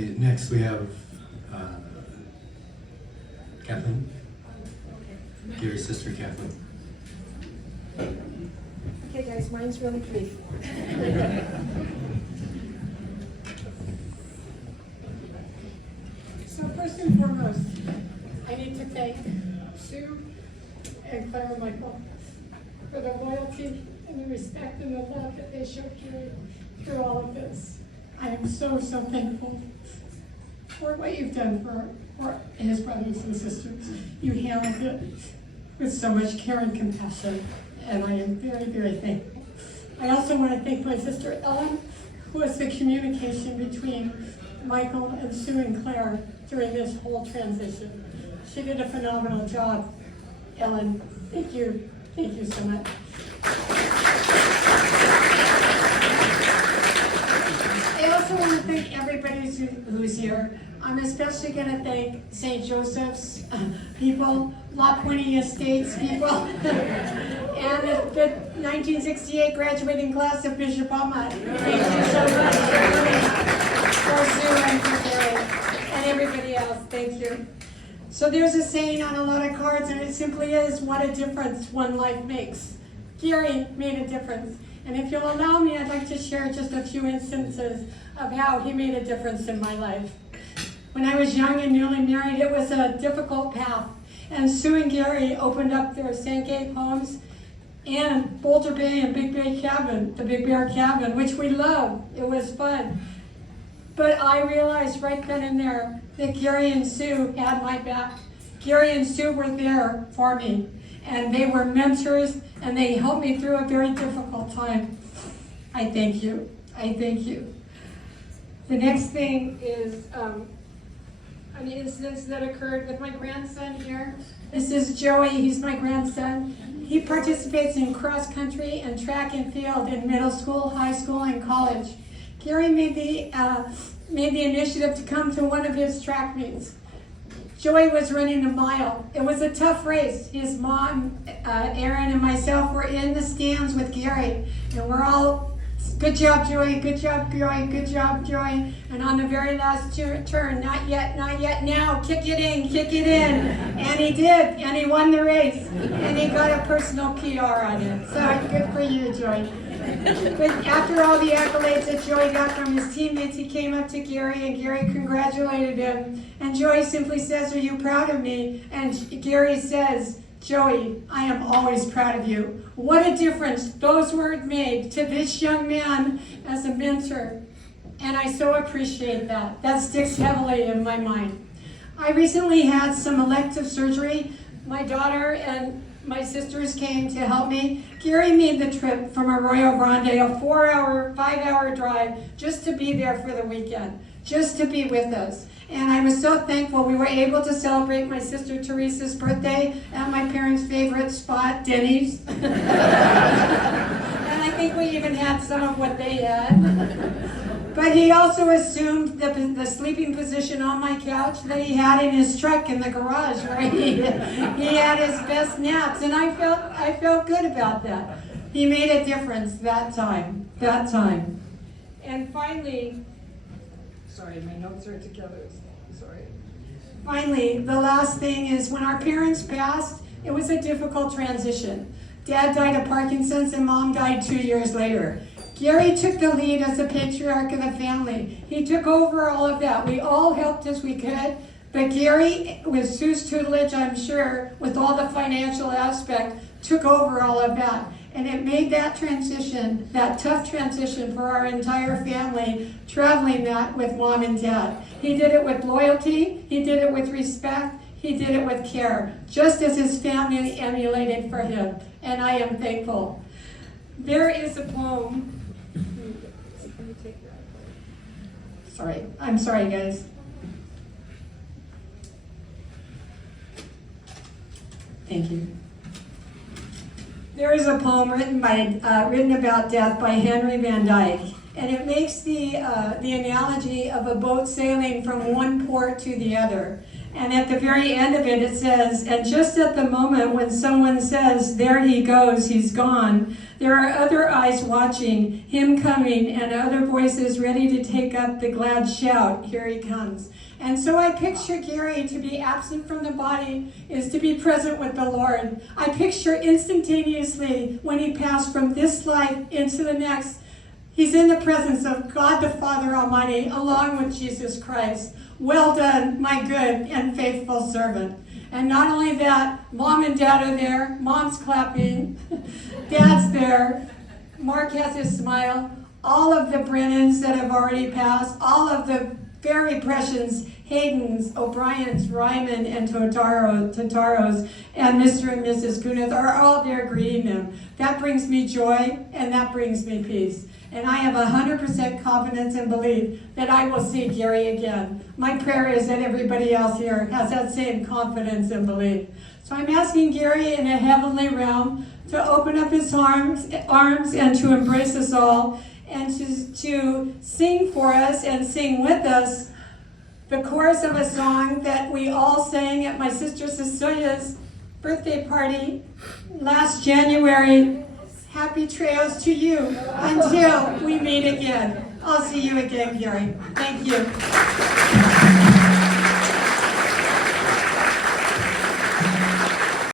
Next we have Kathleen, Gary's sister Kathleen. Okay guys, mine's really brief. So first and foremost, I need to thank Sue and Claire and Michael for the loyalty and the respect and the love that they showed through all of this. I am so thankful for what you've done for his brothers and sisters. You handled it with so much care and compassion, and I am very thankful. I also want to thank my sister Ellen, who was the communication between Michael and Sue and Claire during this whole transition. She did a phenomenal job. Ellen, thank you so much. I also want to thank everybody who's here. I'm especially going to thank St. Joseph's people, La Pointe Estates people, and the 1968 graduating class of Bishop Ahmad. Thank you so much for Sue and for Gary, and everybody else. Thank you. So there's a saying on a lot of cards, and it simply is, what a difference one life makes. Gary made a difference. And if you'll allow me, I'd like to share just a few instances of how he made a difference in my life. When I was young and newly married, it was a difficult path. And Sue and Gary opened up their St. Gabe homes and Boulder Bay and Big Bay Cabin, the Big Bear Cabin, which we love. It was fun. But I realized right then and there that Gary and Sue had my back. Gary and Sue were there for me. And they were mentors, and they helped me through a very difficult time. I thank you. I thank you. The next thing is an incident that occurred with my grandson here. This is Joey. He's my grandson. He participates in cross country and track and field in middle school, high school, and college. Gary made the initiative to come to one of his track meets. Joey was running a mile. It was a tough race. His mom, Erin, and myself were in the stands with Gary, and we're all, good job, Joey, good job, Joey, good job, Joey. And on the very last turn, not yet, now, kick it in. And he did, and he won the race, and he got a personal PR on it. So good for you, Joey. But after all the accolades that Joey got from his teammates, he came up to Gary, and Gary congratulated him. And Joey simply says, "Are you proud of me?" And Gary says, "Joey, I am always proud of you." What a difference those words made to this young man as a mentor. And I so appreciate that. That sticks heavily in my mind. I recently had some elective surgery. My daughter and my sisters came to help me. Gary made the trip from Arroyo Grande, a 5-hour drive, just to be there for the weekend, just to be with us. And I was so thankful we were able to celebrate my sister Teresa's birthday at my parents' favorite spot, Denny's. And I think we even had some of what they had. But he also assumed the sleeping position on my couch that he had in his truck in the garage, where he had his best naps, and I felt good about that. He made a difference that time. And finally, sorry, my notes are together. Sorry. Finally, the last thing is when our parents passed, it was a difficult transition. Dad died of Parkinson's and Mom died 2 years later. Gary took the lead as the patriarch of the family. He took over all of that. We all helped as we could, but Gary, with Sue's tutelage, I'm sure, with all the financial aspect, took over all of that. And it made that transition, that tough transition for our entire family, traveling that with Mom and Dad. He did it with loyalty, he did it with respect, he did it with care, just as his family emulated for him. And I am thankful. There is a poem. I'm sorry, guys. Thank you. There is a poem written about death by Henry Van Dyke, and it makes the analogy of a boat sailing from one port to the other. And at the very end of it, it says, and just at the moment when someone says, there he goes, he's gone, there are other eyes watching, him coming, and other voices ready to take up the glad shout, here he comes. And so I picture Gary to be absent from the body is to be present with the Lord. I picture instantaneously when he passed from this life into the next, he's in the presence of God the Father Almighty along with Jesus Christ. Well done, my good and faithful servant. And not only that, Mom and Dad are there. Mom's clapping. Dad's there. Mark has his smile. All of the Brennans that have already passed, all of the very precious Haydens, O'Briens, Ryman, and Totaros, and Mr. and Mrs. Kunith are all there greeting them. That brings me joy, and that brings me peace. And I have 100% confidence and belief that I will see Gary again. My prayer is that everybody else here has that same confidence and belief. So I'm asking Gary in a heavenly realm to open up his arms and to embrace us all, and to sing for us and sing with us the chorus of a song that we all sang at my sister Cecilia's birthday party last January. Happy trails to you until we meet again. I'll see you again, Gary. Thank you.